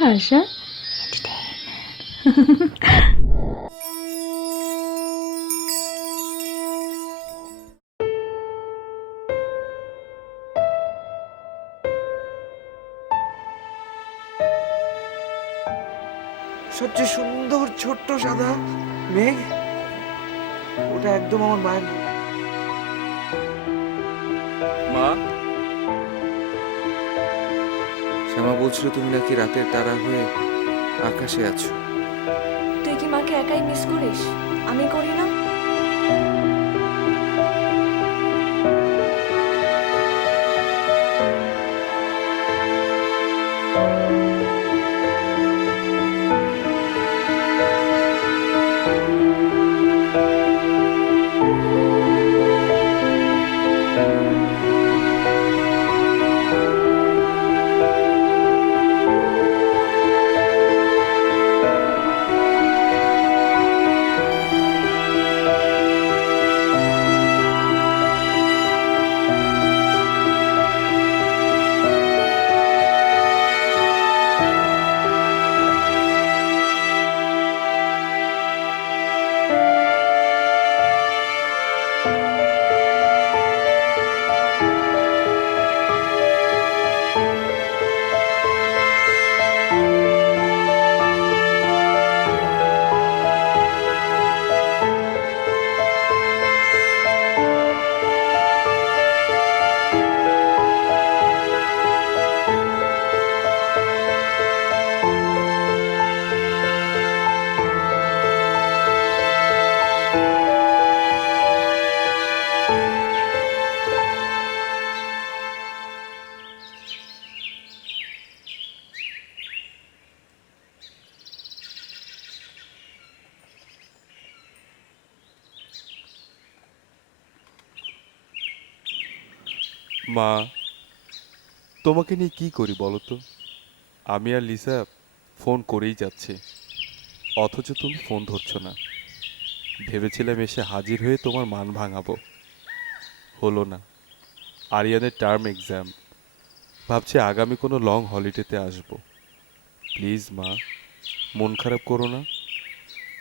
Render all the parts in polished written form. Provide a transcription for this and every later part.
Harsha Entertainment. সবচেয়ে সুন্দর ছোট্ট সাদা মেঘ, ওটা একদম আমার মায়ের রূপ। মা, শ্যামা বলছিল তুমি নাকি রাতের তারা হয়ে আকাশে আছো। তুই কি মাকে একাই মিস করিস? আমি করি না? মা, তোমাকে নিয়ে কি করি বলো তো? আমি আর লিসা ফোন করেই যাচ্ছি, অথচ তুমি ফোন ধরছো না। ভেবেছিলাম এসে হাজির হয়ে তোমার মান ভাঙাবো, হলো না। আরিয়ানের টার্ম এক্সাম, ভাবছি আগামী কোনো লং হলিডেতে আসবো। প্লিজ মা, মন খারাপ করো না।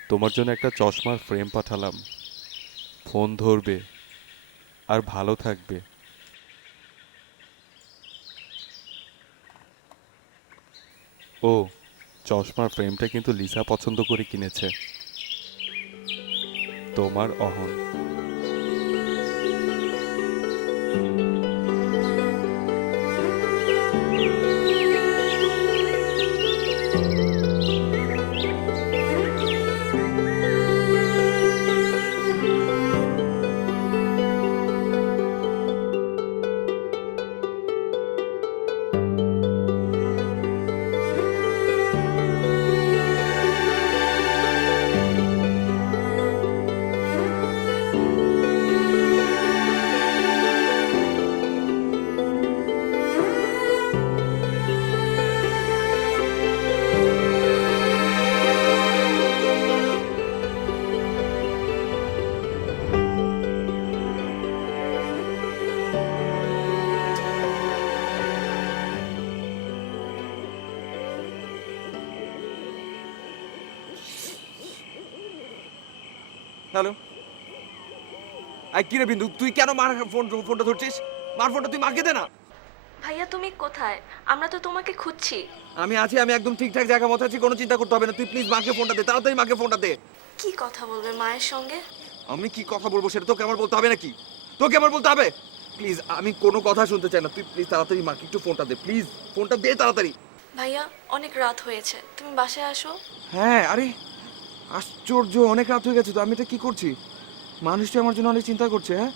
তোমার জন্য একটা চশমার ফ্রেম পাঠালাম, ফোন ধরবে আর ভালো থাকবে। ও, চশমার ফ্রেমটা কিন্তু লিসা পছন্দ করে কিনেছে। তোমার অহন। হ্যালো, কি রে বিন্দু, তুই কেন মার ফোনটা ধরছিস? মার ফোনটা তুই মাকে দে না। ভাইয়া তুমি কোথায়? আমরা তো তোমাকে খুঁজছি। আমি আছি, আমি একদম ঠিকঠাক জায়গা মতো আছি, কোনো চিন্তা করতে হবে না। তুই প্লিজ মাকে ফোনটা দে, তাড়াতাড়ি মাকে ফোনটা দে। কি কথা বলবে মায়ের সঙ্গে? আমি কি কথা বলবো সেটা তোকে আমার বলতে হবে নাকি? তোকে আমার বলতে হবে? প্লিজ, আমি কোনো কথা শুনতে চাই না। তুই প্লিজ তাড়াতাড়ি মাকে একটু ফোনটা দে, প্লিজ ফোনটা দে তাড়াতাড়ি। ভাইয়া অনেক রাত হয়েছে, তুমি বাসায় আসো। হ্যাঁ, আরে আশ্চর্য, অনেক রাত হয়ে গেছে তো। আমি এটা কি করছি? মানুষটা আমার জন্য অনেক চিন্তা করছে। হ্যাঁ,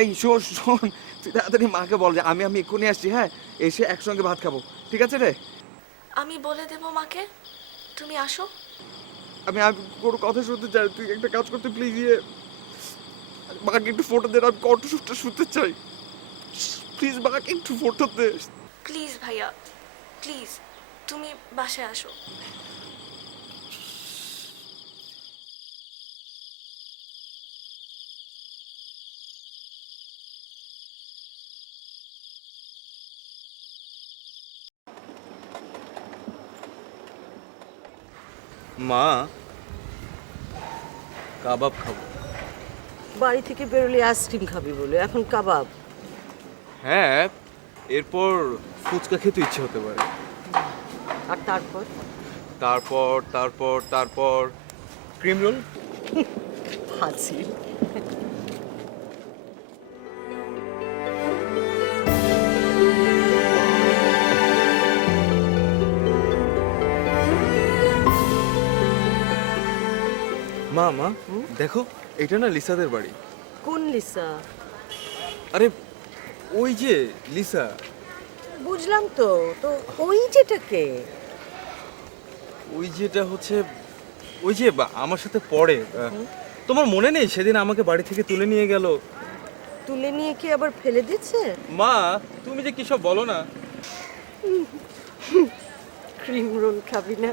এই শোন শোন, তুই তাড়াতাড়ি মাকে বল যে আমি এক্ষুনি আসছি। হ্যাঁ, এসে একসঙ্গে ভাত খাবো, ঠিক আছে রে? আমি বলে দেব মাকে, তুমি আসো। আমি আমি কোনো কথা শুনতে চাই না। তুই একটা কাজ করতে প্লিজ, মাকে একটু ফোটো দে না, আমি কণ্ঠস্বরটা শুনতে চাই। প্লিজ মাকে একটু ফোটো দে। প্লিজ ভাইয়া, প্লিজ তুমি বাসায় আসো। মা, কাবাব খাবো। বাড়ি থেকে বেরোলে আইসক্রিম খাবি বলে এখন কাবাব। হ্যাঁ, এরপর ফুচকা খেতে ইচ্ছে হতে পারে। আর তারপর তারপর তারপর তারপর ক্রিম রোল। হাসি। মা মা দেখো, এটা না লিসাদের বাড়ি। কোন লিসা? আরে ওই যে লিসা। বুঝলাম তো, তো ওই যেটাকে। ওই যেটা হচ্ছে ওই যে আমার সাথে পড়ে। তোমার মনে নেই সেদিন আমাকে বাড়ি থেকে তুলে নিয়ে গেল? তুলে নিয়ে কি আবার ফেলে দিচ্ছে? মা, তুমি যে কি সব বলো না। ক্রিম রোল খাবি না?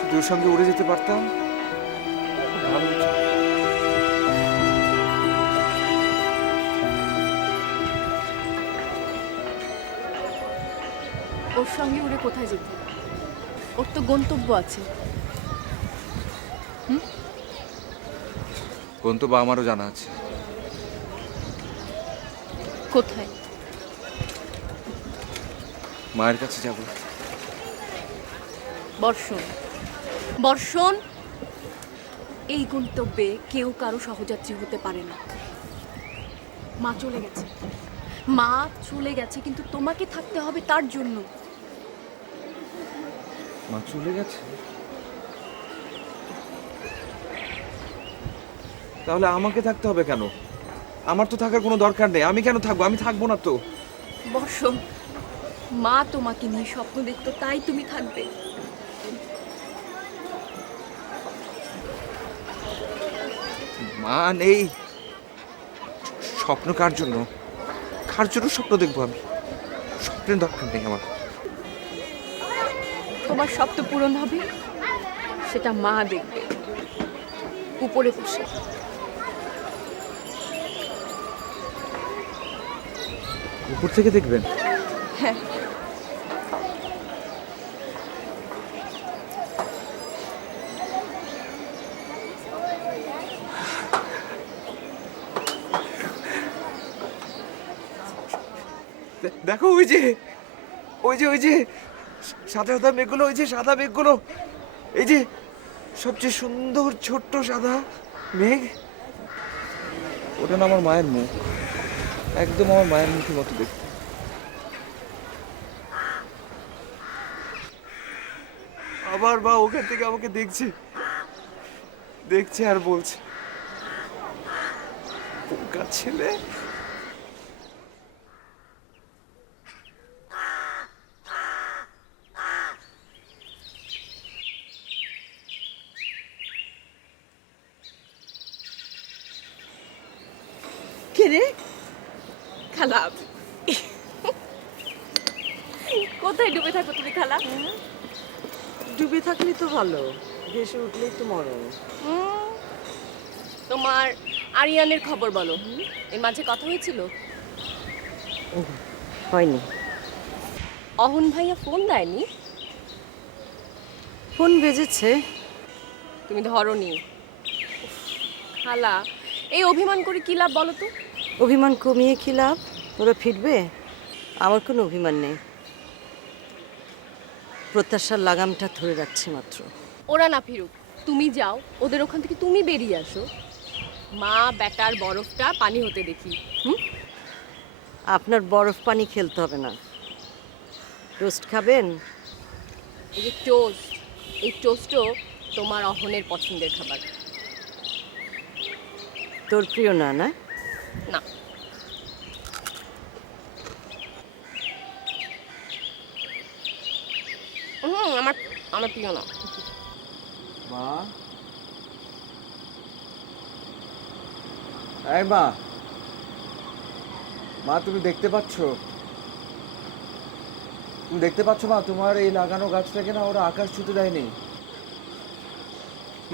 যদি ওর সঙ্গে উড়ে যেতে পারতাম খুব ভালো হতো। ওর সঙ্গে উড়ে কোথায় যেতে? ওর তো গন্তব্য আছে। গন্তব্য আমারও জানা আছে। কোথায়? মায়ের কাছে যাব। বর্ষণ। বর্ষণ, এই গন্তব্যে কেউ কারো সহযাত্রী হতে পারে না। মা চলে গেছে, মা চলে গেছে, কিন্তু তোমাকে থাকতে হবে তার জন্য। মা চলে গেছে? তাহলে আমাকে থাকতে হবে কেন? আমার তো থাকার কোনো দরকার নেই। আমি কেন থাকবো? আমি থাকবো না তো। বর্ষণ, মা তোমাকে নিয়ে স্বপ্ন দেখতো, তাই তুমি থাকবে। মা নেই। স্বপ্ন কার জন্য? কার জন্য স্বপ্ন দেখবো আমি? স্বপ্নের দরকার নেই আমার। তোমার স্বপ্ন পূরণ হবে, সেটা মা দেখবে উপরে বসে। উপর থেকে দেখবেন? হ্যাঁ, দেখো ওই যে ওই যে ওই যে সাদা সাদা মেঘগুলো, ওই যে সাদা মেঘগুলো, এই যে সবচেয়ে সুন্দর ছোট্ট সাদা মেঘ, ওটা না আমার মায়ের মুখ। একদম আমার মায়ের মুখের মতো দেখতে। আবার মা ওখান থেকে আমাকে দেখছে, দেখছে আর বলছে, পোকা ছেলে। কে রে? খালা। কোথায় ডুবে থাকো তুমি খালা? ডুবে থাকলে তো ভালো, ভেসে উঠলেই তো মরণ। তোমার আরিয়ানের খবর বলো। এর মাঝে কথা হয়েছিল? হয়নি। অহন ভাইয়া ফোন দেয়নি? ফোন বেজেছে। তুমি ধরনি? খালা, এই অভিমান করে কি লাভ বলো তো? অভিমান কমিয়ে কি লাভ? ওরা ফিরবে? আমার কোনো অভিমান নেই, প্রত্যাশার লাগামটা ধরে রাখছি মাত্র। ওরা না ফিরুক, তুমি যাও ওদের ওখান থেকে, তুমি বেরিয়ে আসো। মা বেটার বরফটা পানি হতে দেখি। আপনার বরফ পানি খেলতে হবে না। টোস্ট খাবেন? এই যে টোস্ট, এই টোস্টও তোমার অহনের পছন্দের খাবার। তোর প্রিয় না? না, না। আমার আমার প্রিয় না। মা, এই মা, মা তুমি দেখতে পাচ্ছ? তুমি দেখতে পাচ্ছ মা? তোমার এই লাগানো গাছটাকে না ওরা আকাশ ছুতে দেয়নি।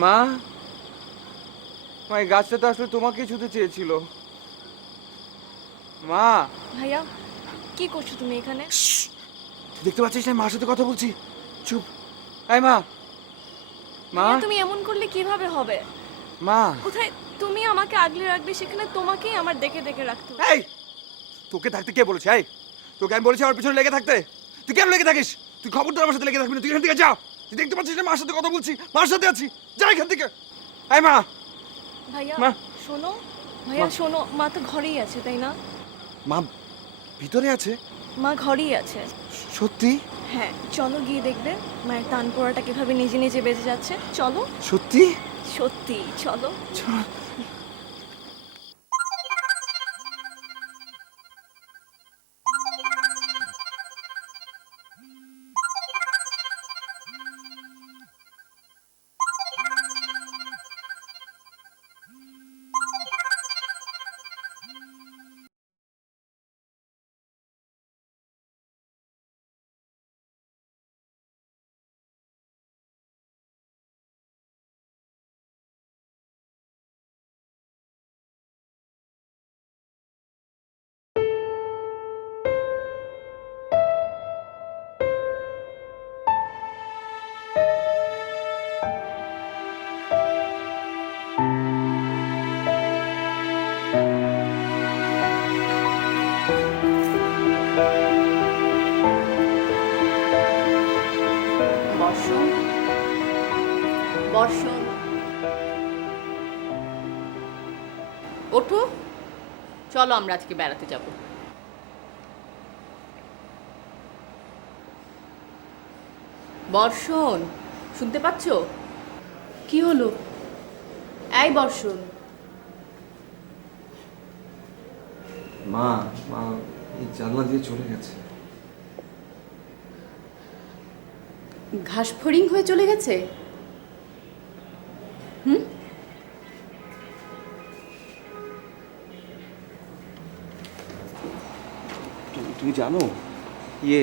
মা, মা এই গাছটা তো আসলে তোমাকেই ছুতে চেয়েছিল। মা ভাইয়া কি করছো তুমি এখানে? দেখতে পাচ্ছিস না মার সাথে কথা বলছি? চুপ। এই মা, মা, ভাইয়া, তুমি এমন করলে কিভাবে হবে? মা। কোথায় তুমি আমাকে আগলে রাখবে সেখানে তোমাকেই আমার দেখে দেখে রাখতে হবে। এই, তোকে থাকতে কে বলেছে? এই, তোকে আমি বলেছি আমার পিছনে লেগে থাকতে? তুই কেন লেগে থাকিস? তুই খবরদার আমার সাথে লেগে থাকবি না। তুই এখান থেকে যা। তুই দেখতে পাচ্ছিস না মার সাথে কথা বলছি? মার সাথে আছি। যা এখান থেকে। এই মা, ভাইয়া মা। শোনো, ভাইয়া মা। শোনো, মা তো ঘরেই আছে তাই না? মা ভিতরে আছে? মা ঘরেই আছে। সত্যি? হ্যাঁ, চলো গিয়ে দেখবে মায়ের তান পোড়াটা কিভাবে নিজে নিজে বেজে যাচ্ছে। চলো। সত্যি? সত্যি চলো। চল। বর্ষণ, বর্ষণ, ওঠো, চলো আমরা আজকে বেড়াতে যাব। বর্ষণ, শুনতে পাচ্ছ? কি হলো? এই বর্ষণ, মা, মা এই জানলা দিয়ে চলে গেছে। ঘাস ফড়িং হয়ে চলে গেছে? হুম? তুমি জানো ইয়ে,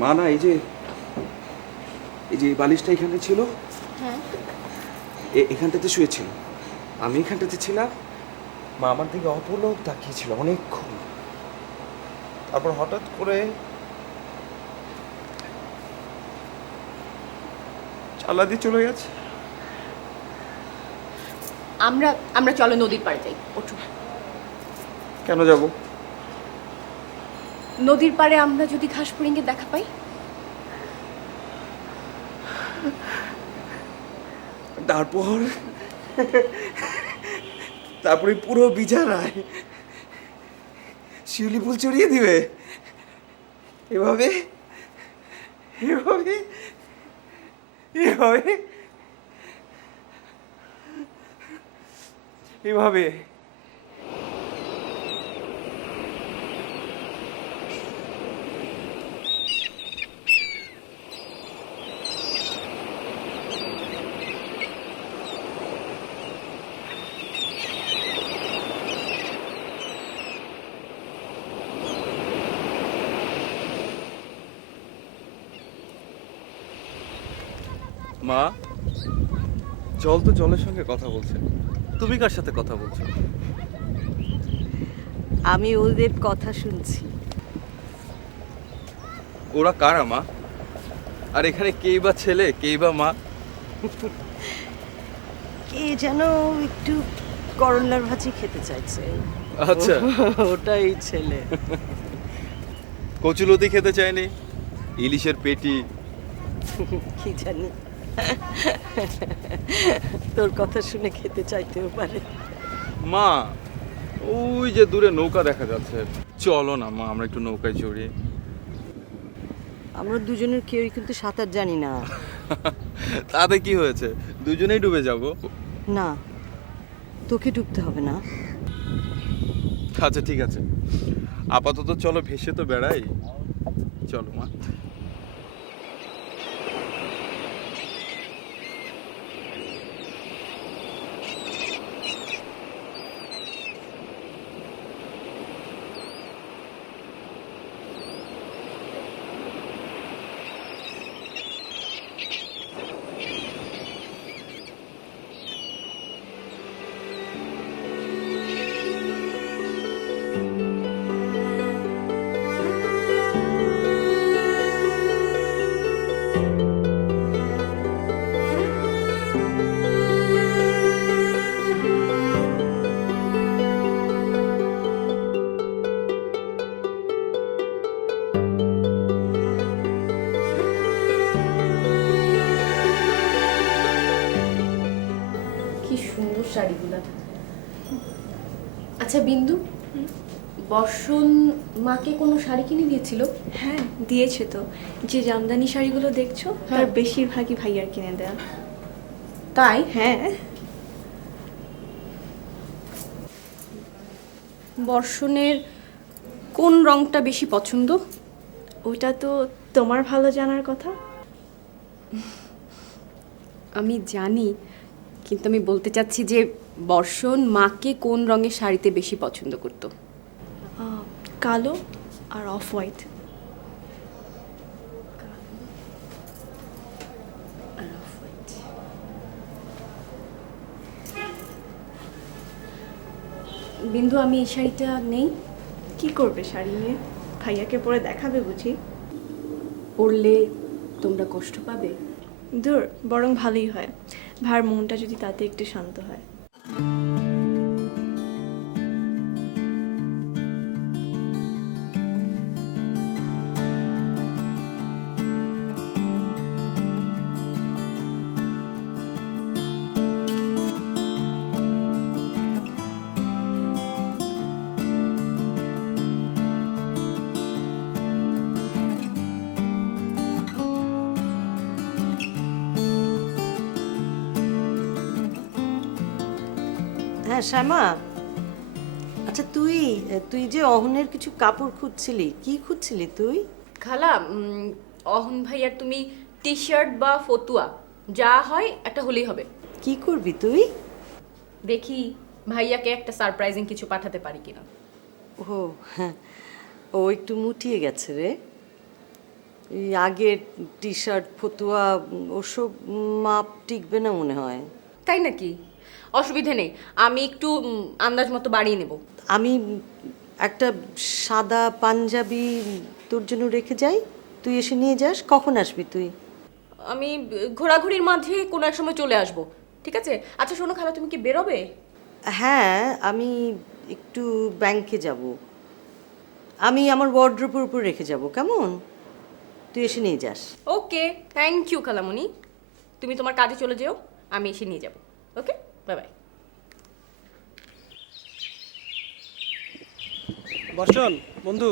মা না এই যে এই বালিশটা এখানে ছিল, হ্যাঁ। এখানটাতে শুয়েছিল। আমি এখানটাতে ছিলাম। মা আমার দিকে অপলক তাকিয়েছিল অনেকক্ষণ। তারপর হঠাৎ করে চালা দিয়ে চলে গেছে। আমরা আমরা চলো নদীর পাড়ে যাই। ওঠো। কেন যাব? নদীর পাড়ে আমরা যদি ঘাস ফড়িংয়ের দেখা পাই? তারপর তারপরে পুরো বিছানায় শিউলি ফুল চড়িয়ে দিবে। এভাবে এভাবে এভাবে এভাবে মা, জল তো জলের সঙ্গে কথা বলছে। তুমি কার সাথে কথা বলছো? আমি ওদের কথা শুনছি। ওরা কারা মা? আর এখানে কেই বা ছেলে, কেই বা মা? কে যেন একটু করলার ভাজি খেতে চাইছে। আচ্ছা। ওটাই ছেলে। কচুলতি খেতে চায়নি, ইলিশের পেটি। কি জানি, তোর কথা শুনে খেতে চাইতেও পারে। মা, ওই যে দূরে নৌকা দেখা যাচ্ছে, চলো না মা আমরা একটু নৌকায় চড়ি। আমরা দুজনের কেউই কিন্তু সাঁতার জানি না। তাতে কি হয়েছে, দুজনেই ডুবে যাব। না, তোকে ডুবতে হবে না। আচ্ছা ঠিক আছে, আপাতত চলো ভেসে তো বেড়াই। চলো মা। সুন্দর শাড়িগুলা। আচ্ছা বিন্দু, বর্ষণ মাকে কোনো শাড়ি কিনে দিয়েছিল? হ্যাঁ দিয়েছে তো, যে জামদানি শাড়িগুলো দেখছো তার হ্যাঁ। বেশিরভাগই ভাইয়ার কিনে দেয়া। তাই? হ্যাঁ। বর্ষণের কোন রংটা বেশি পছন্দ? ওটা তো তোমার ভালো জানার কথা। আমি জানি, কিন্তু আমি বলতে চাচ্ছি যে বর্ষণ মাকে কোন রঙের শাড়িতে বেশি পছন্দ করতো? কালো আর অফ হোয়াইট। বিন্দু, আমি এই শাড়িটা নেই? কি করবে শাড়ি নিয়ে? ভাইয়াকে পরে দেখাবে বুঝি? পরলে তোমরা কষ্ট পাবে? দূর, বরং ভালোই হয়। ভার মনটা যদি তাতে একটু শান্ত হয়। হ্যাঁ শ্যামা, আচ্ছা তুই তুই যে অহনের কিছু কাপড় খুঁজছিলি, কি খুঁজছিলি তুই? খালা, অহন ভাইয়ার তুমি টি শার্ট বা ফতুয়া যা হয় একটা হলেই হবে। কি করবি তুই? দেখি ভাইয়াকে একটা সারপ্রাইজিং কিছু পাঠাতে পারি কিনা। ও হ্যাঁ, ও একটু মুটিয়ে গেছে রে। এই আগের টি শার্ট ফতুয়া ওসব মাপ টিকবে না মনে হয়। তাই নাকি? অসুবিধা নেই, আমি একটু আন্দাজ মতো বাড়িয়ে নেব। আমি একটা সাদা পাঞ্জাবি তোর জন্য রেখে যাই, তুই এসে নিয়ে যাস। কখন আসবি তুই? আমি ঘোরাঘুরির মাঝে কোনো এক সময় চলে আসব, ঠিক আছে? আচ্ছা শোনো খালা, তুমি কি বেরোবে? হ্যাঁ, আমি একটু ব্যাংকে যাব। আমি আমার ওয়ার্ড্রোবের উপর রেখে যাব, কেমন? তুই এসে নিয়ে যাস। ওকে, থ্যাংক ইউ খালামণি। তুমি তোমার কাজে চলে যেও, আমি এসে নিয়ে যাব। ওকে, বাই বাই। বর্ষণ বন্ধু,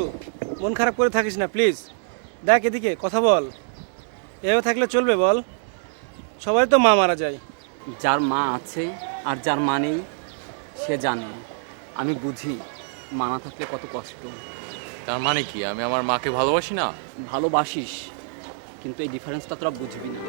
মন খারাপ করে থাকিস না প্লিজ। দেখ এদিকে, কথা বল। এভাবে থাকলে চলবে বল? সবাই তো মা মারা যায়। যার মা আছে আর যার মা নেই সে জানে। আমি বুঝি মা না থাকলে কত কষ্ট। তার মানে কি আমি আমার মাকে ভালোবাসি না? ভালোবাসিস, কিন্তু এই ডিফারেন্সটা তোরা বুঝবি না।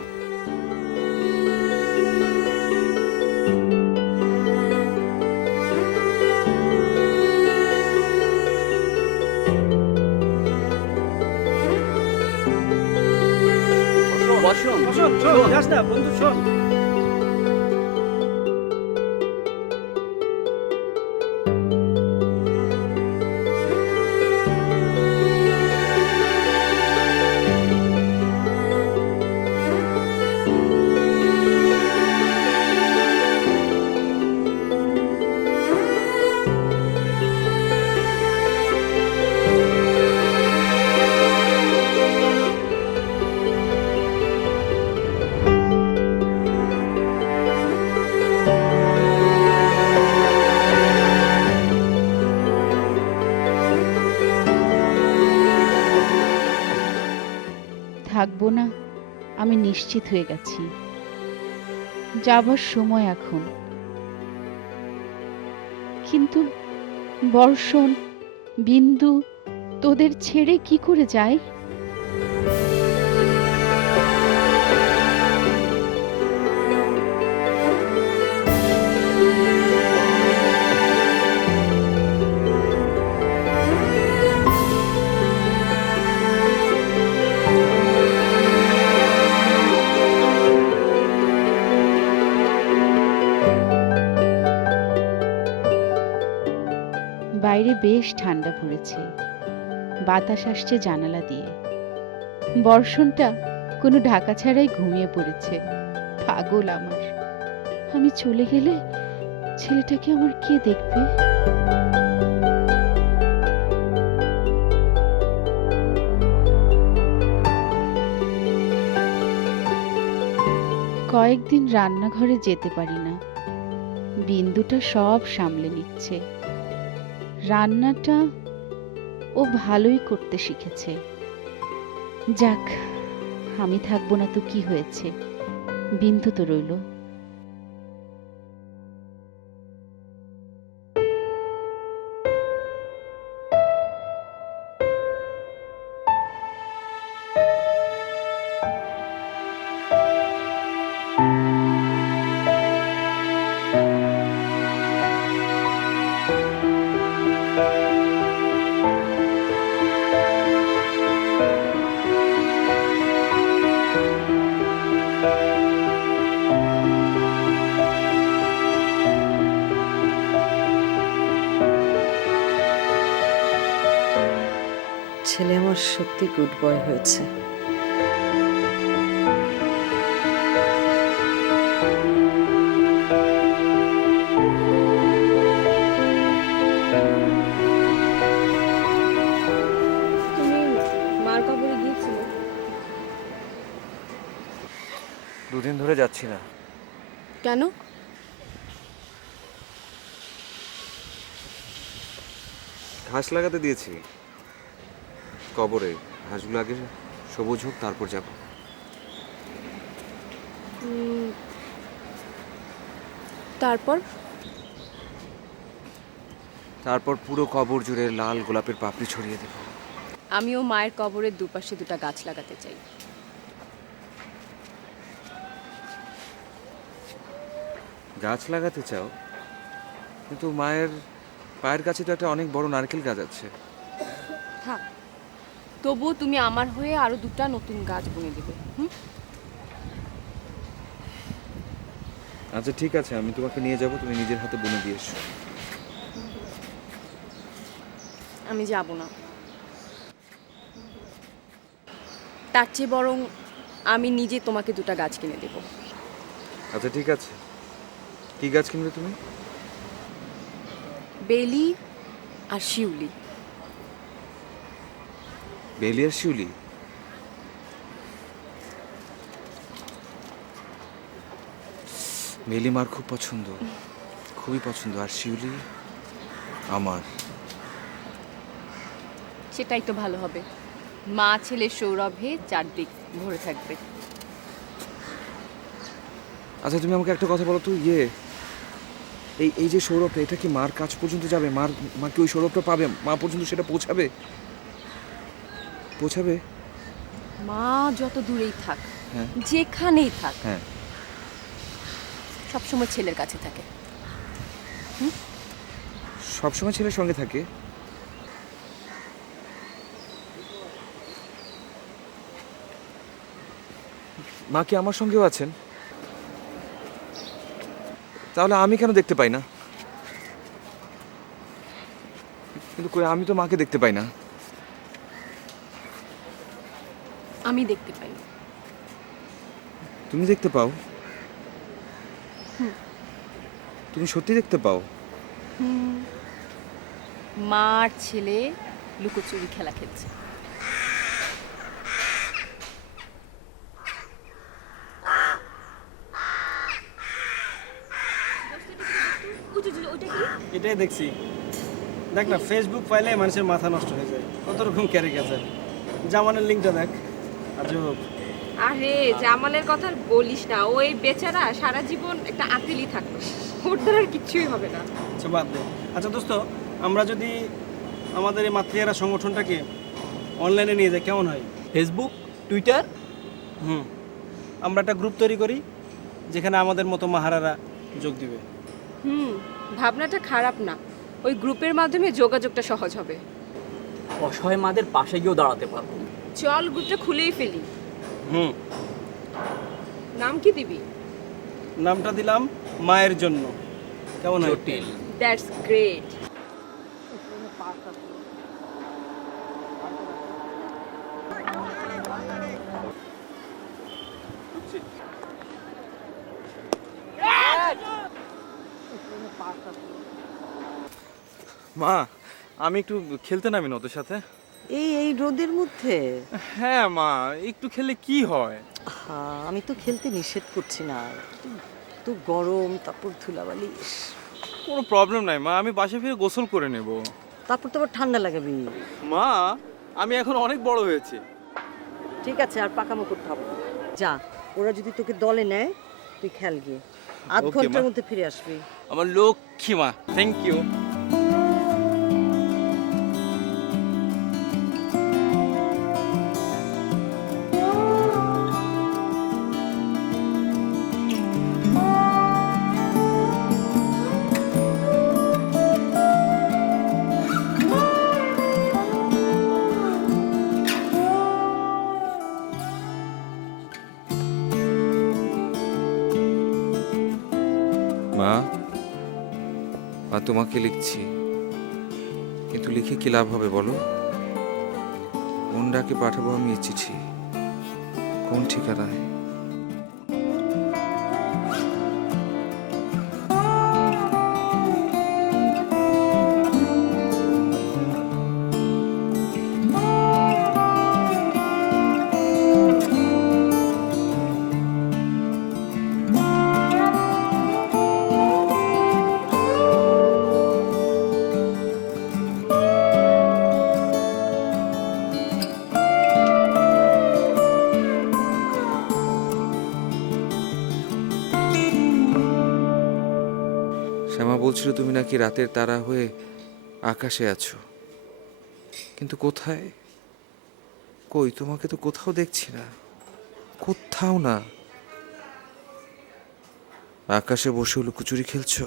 বর্ষণ, শোন শোন, যাস না বন্ধু, শোন। থাকবো না আমি নিশ্চিত হয়ে গেছি। যাবার সময় এখন। কিন্তু বর্ষণ, বিন্দু তোদের ছেড়ে কি করে যায়? বাইরে বেশ ঠান্ডা পড়েছে, বাতাস আসছে জানালা দিয়ে। বর্ষণটা কোনো ঢাকা ছাড়াই ঘুমিয়ে পড়েছে। পাগল আমার। আমি চলে গেলে ছেলেটাকে আমার কে দেখবে? কয়েকদিন রান্নাঘরে যেতে পারি না। বিন্দুটা সব সামলে নিচ্ছে। রান্নাটা ও ভালোই করতে শিখেছে। যাক, আমি থাকবো না তো কি হয়েছে, বিন্দু তো রইল। ছেলে আমার সত্যি গুড বয় হয়েছে। তুমি মার কবরে গিয়েছিলে? 2 দিন ধরে যাচ্ছি না। কেন? ঘাস লাগাতে দিয়েছি কবরে। ঘাসগুলো আগে সবুজ হোক, তারপর যাব। তারপর? তারপর পুরো কবর জুড়ে লাল গোলাপের পাপড়ি ছড়িয়ে দেব। আমিও মায়ের কবরের দুপাশে 2টা গাছ লাগাতে চাই। গাছ লাগাতে চাও, কিন্তু মায়ের পায়ের কাছে তো একটা অনেক বড় নারকেল গাছ আছে। থাক, তবুও তুমি আমার হয়ে আরো 2টা নতুন গাছ বুনে দেবে। আচ্ছা ঠিক আছে, আমি তোমাকে নিয়ে যাব, তুমি নিজের হাতে বুনে দিয়ে এসো। আমি যাব না। তার চেয়ে বরং আমি নিজে তোমাকে 2টা গাছ কিনে দেব। আচ্ছা ঠিক আছে, কি গাছ কিনবে তুমি? বেলি আর শিউলি। বেলি আর শিউলি? বেলি মার খুব পছন্দ, খুবই পছন্দ, আর শিউলি আমার। সেটাই তো ভালো হবে, মা ছেলের সৌরভে চারদিক ভরে থাকবে। আচ্ছা তুমি আমাকে একটা কথা বলো তো, এই এই যে সৌরভটা, এটা কি মার কাছ পর্যন্ত যাবে? মা কি ওই সৌরভটা পাবে? মা পর্যন্ত সেটা পৌঁছাবে? পৌঁছাবে? মা যত দূরেই থাক, হ্যাঁ যেখানেই থাক, হ্যাঁ। সবসময় ছেলের কাছে থাকে। সবসময় ছেলের সঙ্গে থাকে? মা কি আমার সঙ্গেও আছেন? তাহলে আমি কেন দেখতে পাই না? কিন্তু কই, আমি তো মাকে দেখতে পাই না। আমি দেখতে পাই। তুমি দেখতে পাও? তুমি সত্যি দেখতে পাও? মা আর ছেলে লুকোচুরি খেলা খেলছে। এটাই দেখছি। দেখ না, ফেসবুক পাইলে মানুষের মাথা নষ্ট হয়ে যায়, কত রকম ক্যারিকেচার। জামানের লিঙ্কটা দেখ, আজব। আরে জামালের কথা বলিস না, ওই বেচারা সারা জীবন একটা আকিলই থাকলো, ওর দ্বারা আর কিচ্ছুই হবে না। আচ্ছা বাদ দে। আচ্ছা দোস্ত, আমরা যদি আমাদের এই মাতৃহারা সংগঠনটাকে অনলাইনে নিয়ে যাই কেমন হয়? Facebook, Twitter. আমরা একটা গ্রুপ তৈরি করি যেখানে আমাদের মতো মাহারারা যোগ দিবে। ভাবনাটা খারাপ না, ওই গ্রুপের মাধ্যমে যোগাযোগটা সহজ হবে। অসহায় মাদের পাশে গিয়েও দাঁড়াতে পারবো। চল গ্রুপটা খুলেই ফেলি। নাম কি দিবি? নামটা দিলাম মায়ের জন্য। কেমন হয়? That's great. মা, আমি একটু খেলতে নামি না ওদের সাথে? এই রোদের মধ্যে? হ্যাঁ মা, একটু খেললে কি হয়? আমি তো খেলতে নিষেধ করছি না। এত গরম, তারপর ধুলাবালি। ইস, কোনো প্রবলেম নাই মা, আমি বাসে ফিরে গোসল করে নেব। তারপর তো আবার ঠান্ডা লাগাবি। মা আমি এখন অনেক বড় হয়েছি। ঠিক আছে, আর পাকামো করতে হবে না। যা, ওরা যদি তোকে দলে নেয় তুই খেল গিয়ে, আধ Okay, ঘন্টার মা। মধ্যে ফিরে আসবি। আমার লক্ষ্মী মা, থ্যাংক ইউ। মা, তোমাকে লিখছি, কিন্তু লিখে কি লাভ হবে বলো? কোন ডাকে পাঠাবো আমি এই চিঠি, কোন ঠিকানায়? শ্যামা বলছিল তুমি নাকি রাতের তারা হয়ে আকাশে আছো, কিন্তু কোথায়? কই, তোমাকে তো কোথাও দেখছি না, কোথাও না। আকাশে বসে লুকোচুরি খেলছো?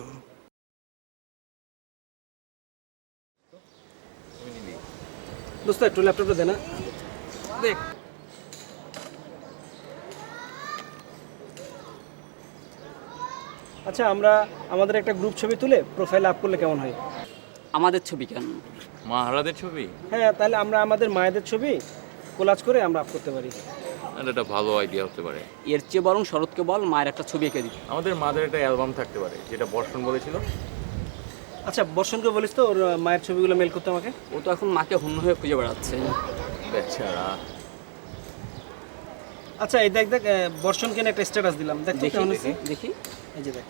দোস্ত একটু ল্যাপটপটা দে না। দেখ, আচ্ছা আমরা আমাদের একটা গ্রুপ ছবি তুলে প্রোফাইল আপ করলে কেমন হয়? আমাদের ছবি কেন? মা হারাদের ছবি? হ্যাঁ, তাহলে আমরা আমাদের মায়েদের ছবি কোলাজ করে আমরা আপ করতে পারি। এটা ভালো আইডিয়া হতে পারে। এর চেয়ে বরং শরৎকে বল মায়ের একটা ছবি এঁকে দিতে। আমাদের মাদের একটা অ্যালবাম থাকতে পারে, যেটা বর্ষণ বলেছিল। আচ্ছা বর্ষণকে বলিস তো ওর মায়ের ছবিগুলো মেল করতে আমাকে। ও তো এখন মাকে হন্য হয়ে খুঁজে বেড়াচ্ছে। বেচারা। আচ্ছা এই দেখ দেখ, বর্ষণকে নিয়ে একটা স্ট্যাটাস দিলাম, দেখ তো দেখি কেমন দেখি হয়েছে। দেখি। এই যে দেখ।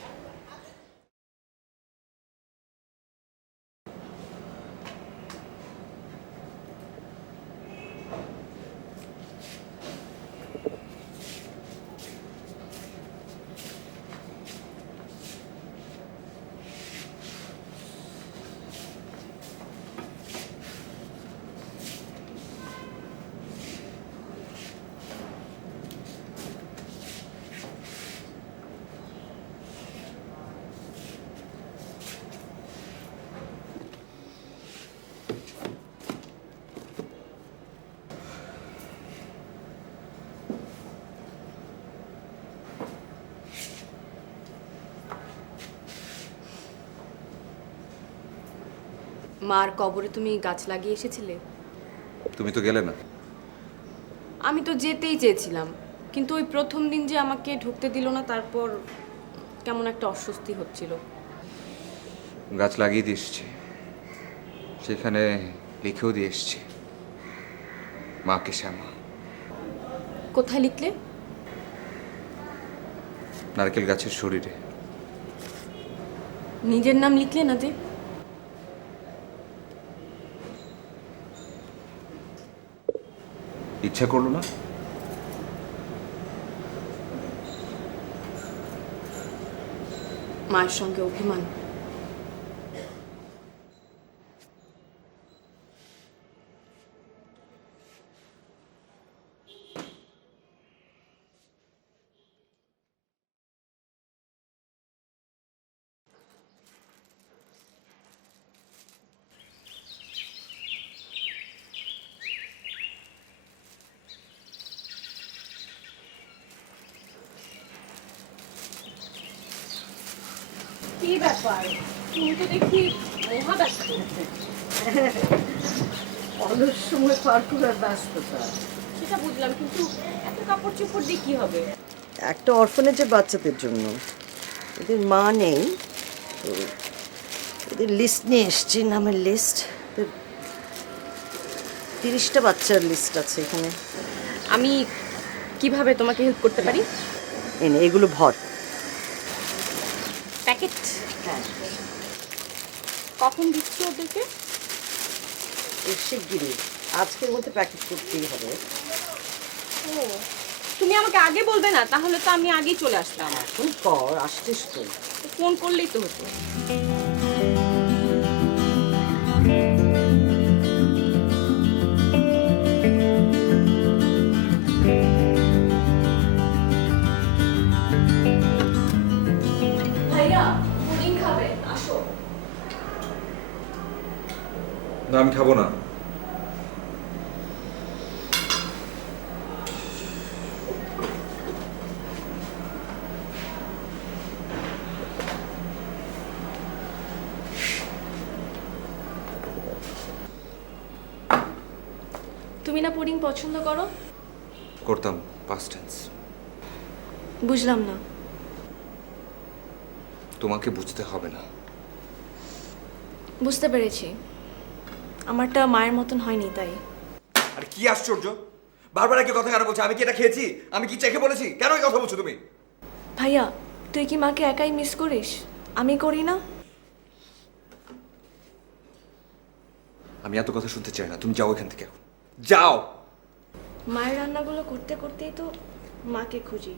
মার কবরে তুমি গাছ লাগিয়ে এসেছিলে? তুমি তো গেলে না। আমি তো যেতেই চেয়েছিলাম, কিন্তু ওই প্রথম দিন যে আমাকে ঢুকতে দিল না, তারপর কেমন একটা অস্বস্তি হচ্ছিল। গাছ লাগিয়ে দিয়ে এসছি, সেখানে লিখেও দিয়ে এসছি, মাকে শ্যামা। কোথায় লিখলে? নারকেল গাছের শরীরে। নিজের নাম লিখলে না যে? ইচ্ছা করলো না। মায়ের সঙ্গে অভিমান। কি ব্যাপার, তুমি তো দেখি মহা ব্যস্ত। অলস সময় পার করার ব্যস্ততা। সেটা বুঝলাম, কিন্তু এত কাপড় চোপড় দিয়ে কি হবে? একটা অরফানেজের বাচ্চাদের জন্য, এদের মা নেই তো এদের লিস্ট নিয়ে এসছি, নামের লিস্ট। 30টা বাচ্চার লিস্ট আছে এখানে। আমি কিভাবে তোমাকে হেল্প করতে পারি? এনে এগুলো ভর। প্যাকেট। হ্যাঁ, কখন দিচ্ছ ওদেরকে? এর শিগগিরই আজকের মধ্যে প্যাকেট করতেই হবে। ও তুমি আমাকে আগে বলবে না, তাহলে তো আমি আগেই চলে আসতাম। এখন কর, আসছিস তো। ফোন করলেই তো হতো। ভাইয়া পুডিং খাবে, আসো। না আমি খাবো না। তুমি না পুডিং পছন্দ করো? করতাম, পাস্ট টেন্স। বুঝলাম না। তোমাকে বুঝতে হবে না। বুঝতে পেরেছি, আমারটা মায়ের মতন হয়নি তাই। আর কি আশ্চর্য, বারবার একই কথা কেন বলছো? আমি কি এটা খেয়েছি? আমি কি চেখে বলেছি? কেন এই কথা বলছো তুমি? ভাইয়া তুই কি মাকে একাই মিস করিস? আমি করি না? আমি এত কথা শুনতে চাই না, তুমি যাও এখান থেকে, এখন যাও। মায়ের রান্নাগুলো করতে করতেই তো মাকে খুঁজি।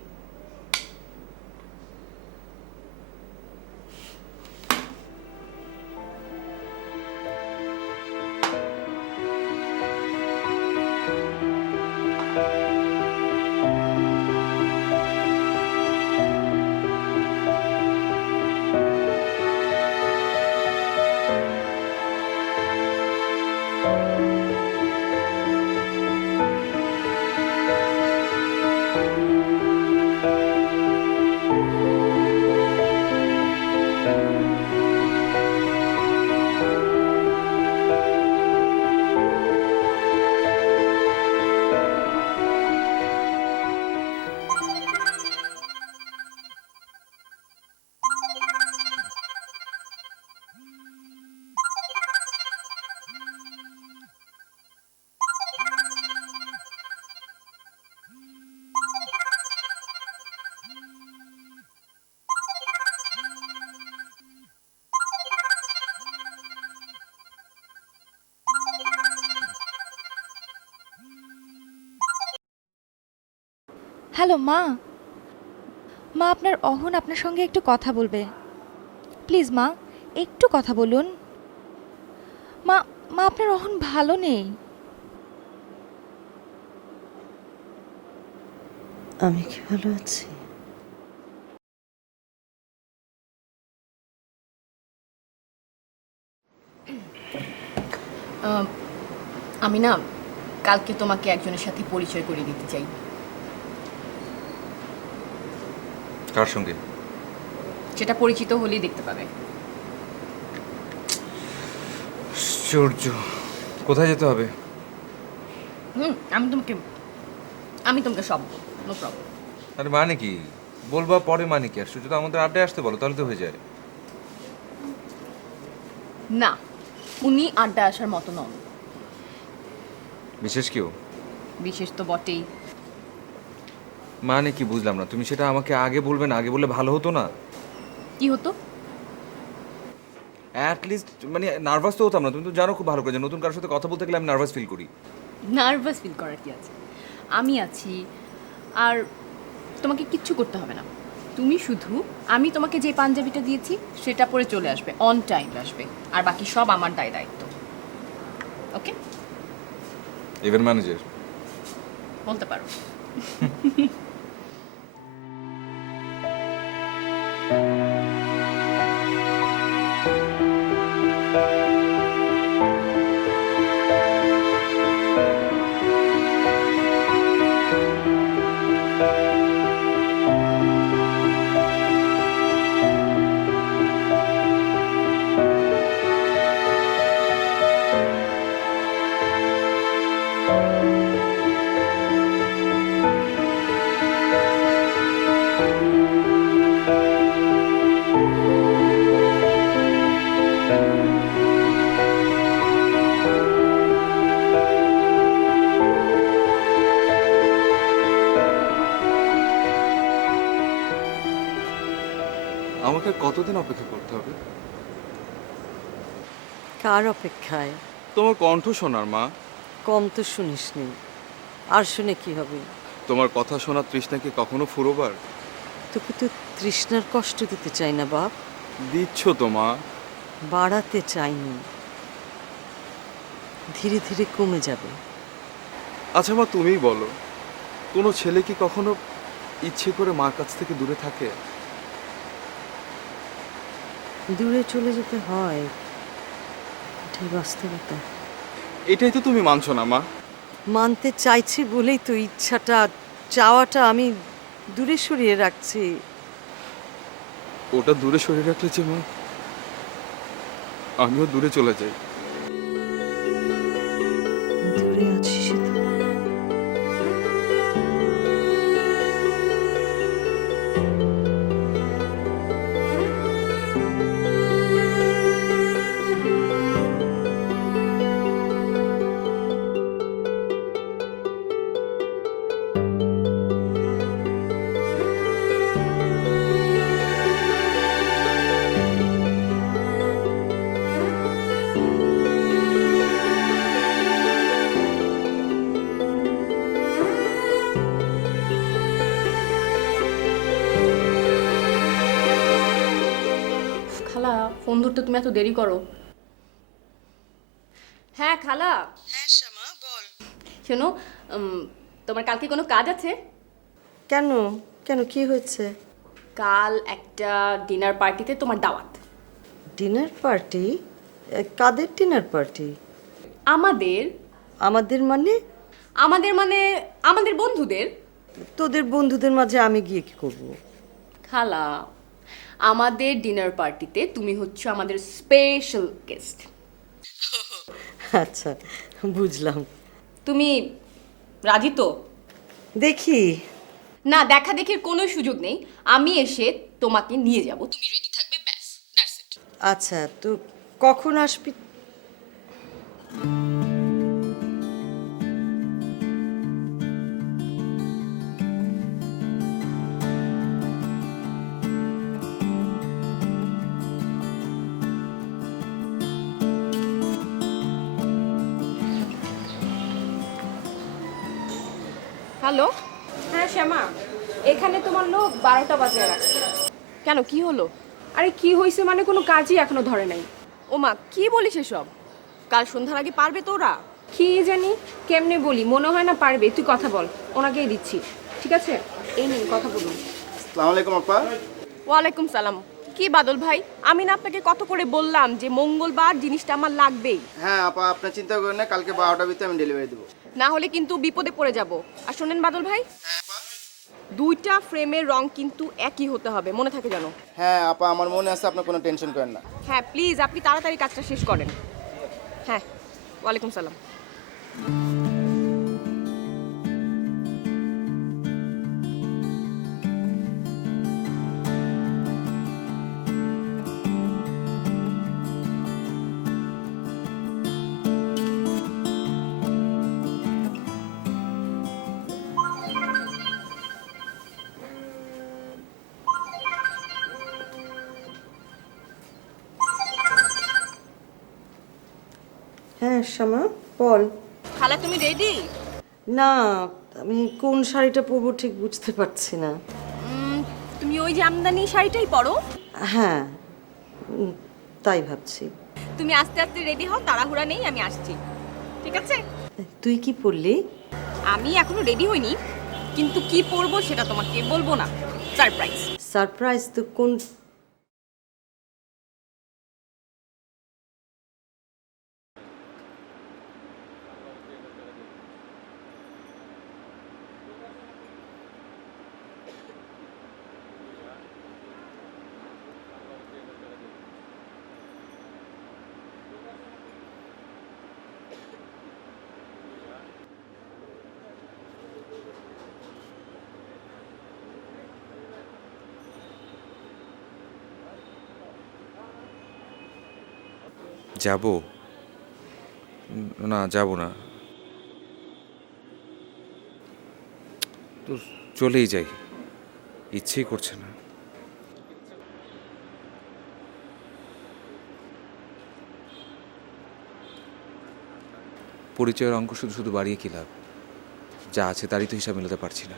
হ্যালো মা, মা আপনার অহন আপনার সঙ্গে একটু কথা বলবে। প্লিজ মা, একটু কথা বলুন। মা মা আপনার অহন ভালো নেই। আমি কি ভালো আছি? আমি না কালকে তোমাকে একজনের সাথে পরিচয় করে দিতে চাই। কার সঙ্গে? সেটা পরিচিত হলেই দেখতে পাবে। আশ্চর্য, কোথায় যেতে হবে? আমি তোমাকে সব, নো প্রবলেম। আরে মানে কি বলবা পরে, মানে কি? আশ্চর্য, তো আমাদের আড্ডায় আসতে বলো, তাহলে তো হয়ে যায়। না, উনি আড্ডা আসার মতো নন। বিশেষ কেউ? বিশেষ তো বটেই। মানে কি বুঝলাম না, তুমি সেটা আমাকে আগে বলবে না? আগে বললে ভালো হতো না? কি হতো? অ্যাটলিস্ট মানে নার্ভাস তো হতাম না। তুমি তো জানো খুব ভালো করে যে নতুন কারোর সাথে কথা বলতে গেলে আমি নার্ভাস ফিল করি। নার্ভাস ফিল করার কি আছে? আমি আছি, আর তোমাকে কিচ্ছু করতে হবে না। তুমি শুধু আমি তোমাকে যে পাঞ্জাবিটা দিয়েছি সেটা পরে চলে আসবে, অন টাইম আসবে, আর বাকি সব আমার দায়িত্ব। ওকে? ইভেন্ট ম্যানেজার বলতে পারো। আমাকে আর কতদিন অপেক্ষা করতে হবে? কার অপেক্ষায়? তোমার কণ্ঠ শোনার মা। কম তো শুনিসনি, আর শুনে কি হবে? তোমার কথা শোনার তৃষ্ণা কি কখনো ফুরোবার? তোকে তো তৃষ্ণার কষ্ট দিতে চাই না বাপ, দিচ্ছ তো মা। বাড়াতে চাইনি, ধীরে ধীরে কমে যাবে। আচ্ছা মা, তুমিই বলো, কোনো ছেলে কি কখনো ইচ্ছে করে মার কাছ থেকে দূরে থাকে? দূরে চলে যেতে হয়, এটাই বাস্তবতা। এটাই তো তুমি মানছো না মা। মানতে চাইছি বলেই তো ইচ্ছাটা, চাওয়াটা আমি দূরে সরিয়ে রাখছি। ওটা দূরে সরিয়ে রাখলে যে মা, আমিও দূরে চলে যাই। দূরে আছিস তো। খালা ফোন ধরতে তুমি এত দেরি করো? হ্যাঁ খালা। হ্যাঁ শ্যামা বল। শোনো, তোমার কালকে কোনো কাজ আছে? কেন কেন, কি হয়েছে? কাল একটা ডিনার পার্টিতে তোমার দাওয়াত। Dinner party? কাদের ডিনার পার্টি? আমাদের। আমাদের মানে? আমাদের মানে আমাদের বন্ধুদের। তোদের বন্ধুদের মাঝে আমি গিয়ে কি করব? খালা, আমাদের ডিনার পার্টিতে তুমি হচ্ছে আমাদের স্পেশাল গেস্ট। আচ্ছা বুঝলাম। তুমি রাজি তো? দেখি। না, দেখা দেখির কোনো সুযোগ নেই, আমি এসে তোমাকে নিয়ে যাব, তুমি রেডি থাকবে, ব্যাস, দ্যাটস ইট। আচ্ছা তো কখন আসবি? হ্যালো, হ্যাঁ শ্যামা, এখানে তোমার লোক 12টা বাজে রাখছে। কেন, কি হলো? আরে কি হয়েছে মানে, কোনো কাজই এখনো ধরে নাই। ওমা, কি বলিস এসব? কাল সন্ধ্যার আগে পারবে তো ওরা? কি জানি, কেমনে বলি, মনে হয় না পারবে। তুই কথা বল, ওনাকেই দিচ্ছি। ঠিক আছে, এই নিন কথা বলুন। আসসালামু আলাইকুম আপা। ওয়ালাইকুম সালাম। কি বাদল ভাই, আমি না আপনাকে কত করে বললাম যে মঙ্গলবার জিনিসটা আমার লাগবেই। হ্যাঁ আপা, আপনি চিন্তা করেন না, কালকে 12টার ভিতরে আমি ডেলিভারি দেবো। না হলে কিন্তু বিপদে পড়ে যাব। আর শোনেন বাদল ভাই, দুইটা ফ্রেমের রং কিন্তু একই হতে হবে, মনে থাকে জানো? হ্যাঁ আপা, আমার মনে আছে, আপনি কোনো টেনশন করেন না। হ্যাঁ প্লিজ, আপনি তাড়াতাড়ি কাজটা শেষ করেন। হ্যাঁ, ওয়ালাইকুম সালাম। হ্যাঁ শ্যামা বল। খালা তুমি রেডি? না, আমি কোন শাড়িটা পরবো ঠিক বুঝতে পারছি না। তুমি ওই যে আমদানি শাড়িটাই পরো। হ্যাঁ তাই ভাবছি। তুমি আস্তে আস্তে রেডি হও, তাড়াহুড়া নেই, আমি আসছি। ঠিক আছে? তুই কি পরলি? আমি এখনো রেডি হইনি, কিন্তু কি পরবো সেটা তোমাকে বলবো না, সারপ্রাইজ। সারপ্রাইজ তো কোন? যাব না, যাব না তো চলেই যাই, ইচ্ছেই করছে না। পরিচয়ের অঙ্ক শুধু শুধু বাড়িয়ে কী লাভ? যা আছে তারই তো হিসাব মেলাতে পারছি না।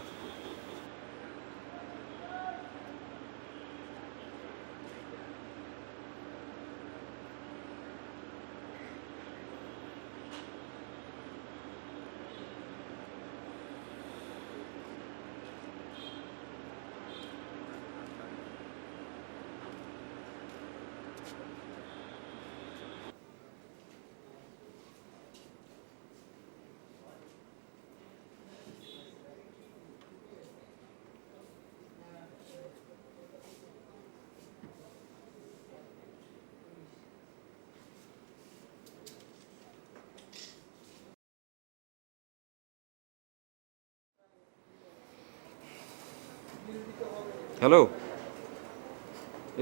হ্যালো,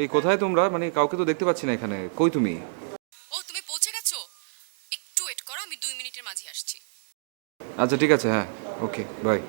এই কোথায় তোমরা? মানে কাউকে তো দেখতে পাচ্ছি না এখানে। কই তুমি? ও তুমি পৌঁছে গেছো? একটু ওয়েট করো, আমি 2 মিনিটের মাঝে আসছি। আচ্ছা ঠিক আছে, হ্যাঁ, ওকে, বাই।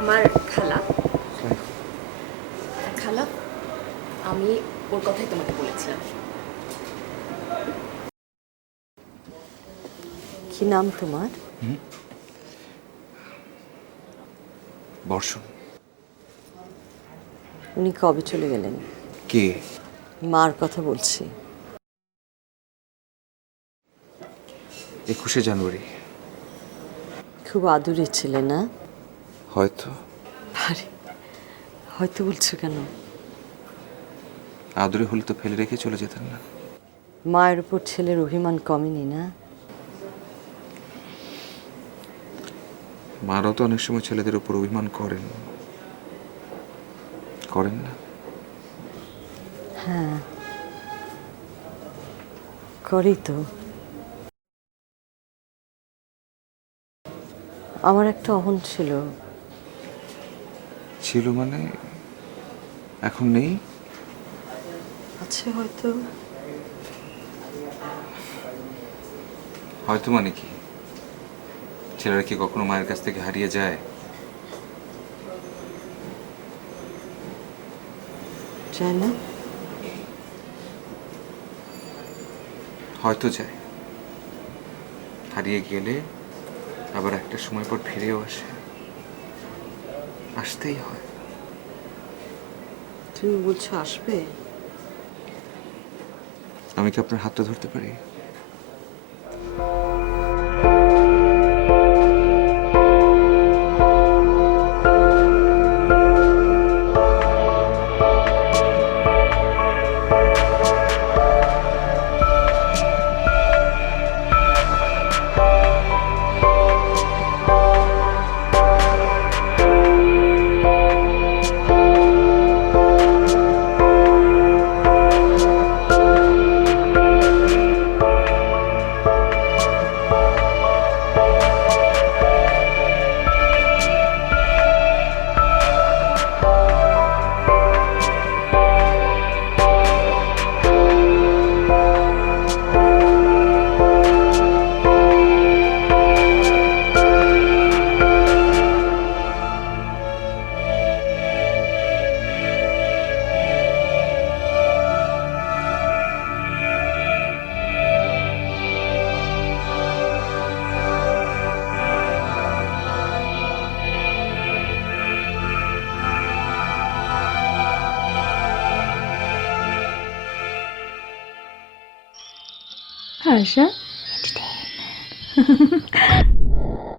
আমার খালা খালা আমি ওর কথাই তোমাকে বলেছিলাম। কি নাম তোমার? বর্ষণ। উনি কবে চলে গেলেন? কে? মার কথা বলছি। 21শে জানুয়ারি। খুব আদুরে ছিলে না? হয়তো। আরে হয়তো বলছো কেন? আদরে হলে তো ফেলে রেখে চলে যেতেন না? মায়ের উপর ছেলের অভিমান কমেনি না? মারাও তো অনেক সময় ছেলেদের উপর অভিমান করেন, করেন না? হ্যাঁ, করি তো। আমার একটা অহন ছিল। ছিল মানে এখন নেই? আছে হয়তো। হয়তো মানে কি? ছেলেরা কি কখনো মায়ের কাছ থেকে হারিয়ে যায়? যায় না? হয়তো যায়। হারিয়ে গেলে আবার একটা সময় পর ফিরেও আসে। আসতেই হয়। তুমি বলছো আসবে? আমি কি আপনার হাতটা ধরতে পারি? আশা